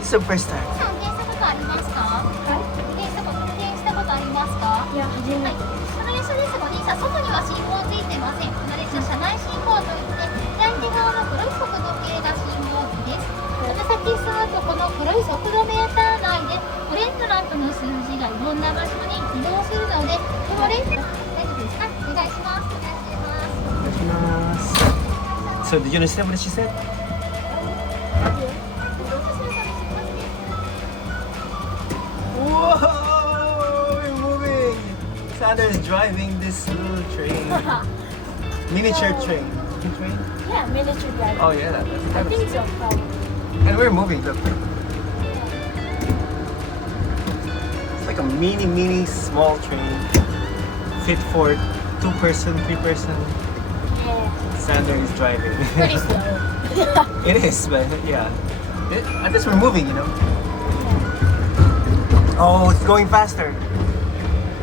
It's the first time. さん運転したことありますか？運転したことありますか？いや、初めはい、この列車ですが、お兄さん、外には信号ついてません。この列車、車内信号といって、左手側の黒い速度計が信号機です。また先進むと、この黒い速度メーター内で、オレンジのランプの数字がいろんな場所に移動するので、このレンズ、大丈夫ですか？お願いします。お願いします。So did you understand what she said? Whoa! We're moving! Xander is driving this little train. Miniature train. Train? Yeah, miniature drive. Oh yeah, I think so, probably. And we're moving, look. It's like a mini small train. Fit for 2-person, 3-person. Yeah. Xander is driving. Pretty slow. It is, but yeah. At least we're moving, you know. Oh, it's going faster.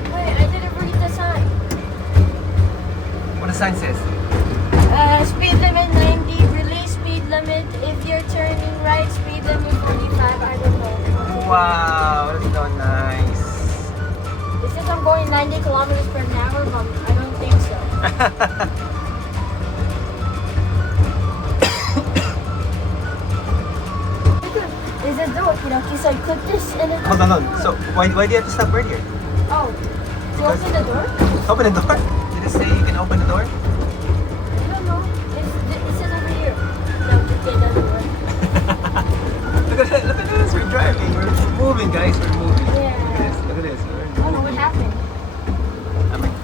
Wait, I didn't read the sign. What the sign says? Speed limit 90, release speed limit. If you're turning right, speed limit 45. I don't know. Wow, that's so nice. It says I'm going 90 kilometers per hour, but I don't think so. It says do it, Hiroki, so you click this and then... Hold on. So why do you have to stop right here? Oh, to open the door? Open the door? Did it say you can open the door? I don't know. It says over here. No, it doesn't work. Look at this. We're driving. We're moving, guys. We're moving. Yeah. Look at this. Oh no, what happened? I mean,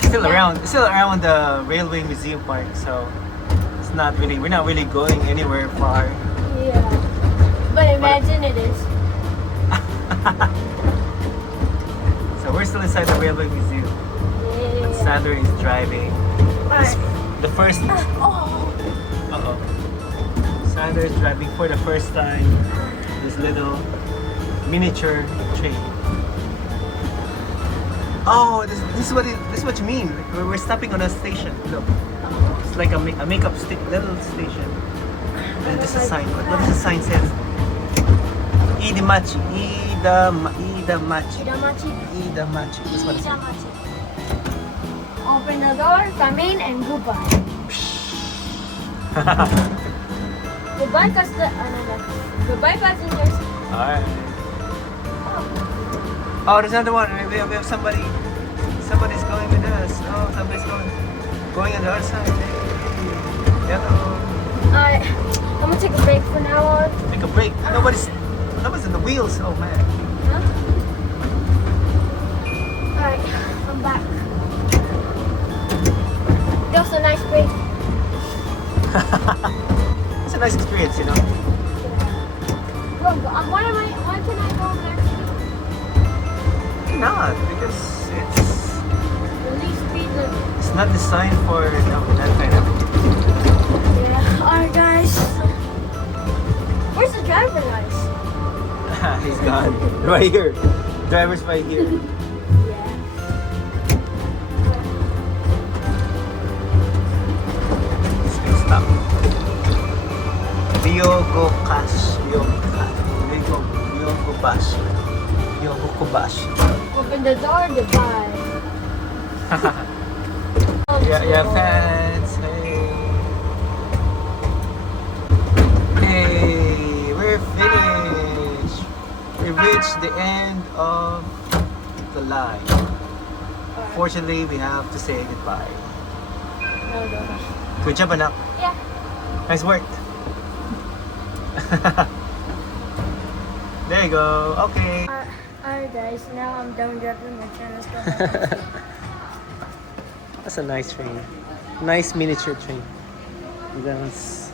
it's still around the railway museum park, so we're not really going anywhere far. Yeah. But imagine it is. So we're still inside the railway museum. Yeah. Xander is driving. The first. Oh. Uh-oh. Xander is driving for the first time this little miniature train. Oh, this is what you mean. We're stopping on a station. Look, it's like a makeup little station. And this is a sign. What does the sign says? Idamachi. Idamachi. Idamachi. Idamachi. That's what it says. Idamachi. Open the door, come in, and goodbye. Goodbye, goodbye, passengers. Alright. Oh, there's another one. We have somebody. Somebody's going with us. Oh, somebody's going on the other side. Hey. Hello. Alright, I'm gonna take a break for now on. Take a break. Nobody's in the wheels. Oh man. Huh? Alright, I'm back. That was a nice break. It's a nice experience, you know. Why can I go there? Not because Release speed limit. it's not designed for that kind of. Yeah. Alright, guys. Where's the driver license? He's gone. Right here. Driver's right here. Yeah. Stop. Open the door, goodbye. Yeah, fans. Hey, we're finished. We reached the end of the line. Fortunately, we have to say goodbye. No. Good job, anak. Yeah. Nice work. There you go. Okay. Alright guys, now I'm done driving my train. Let's go back. That's a nice train. Nice miniature train. That's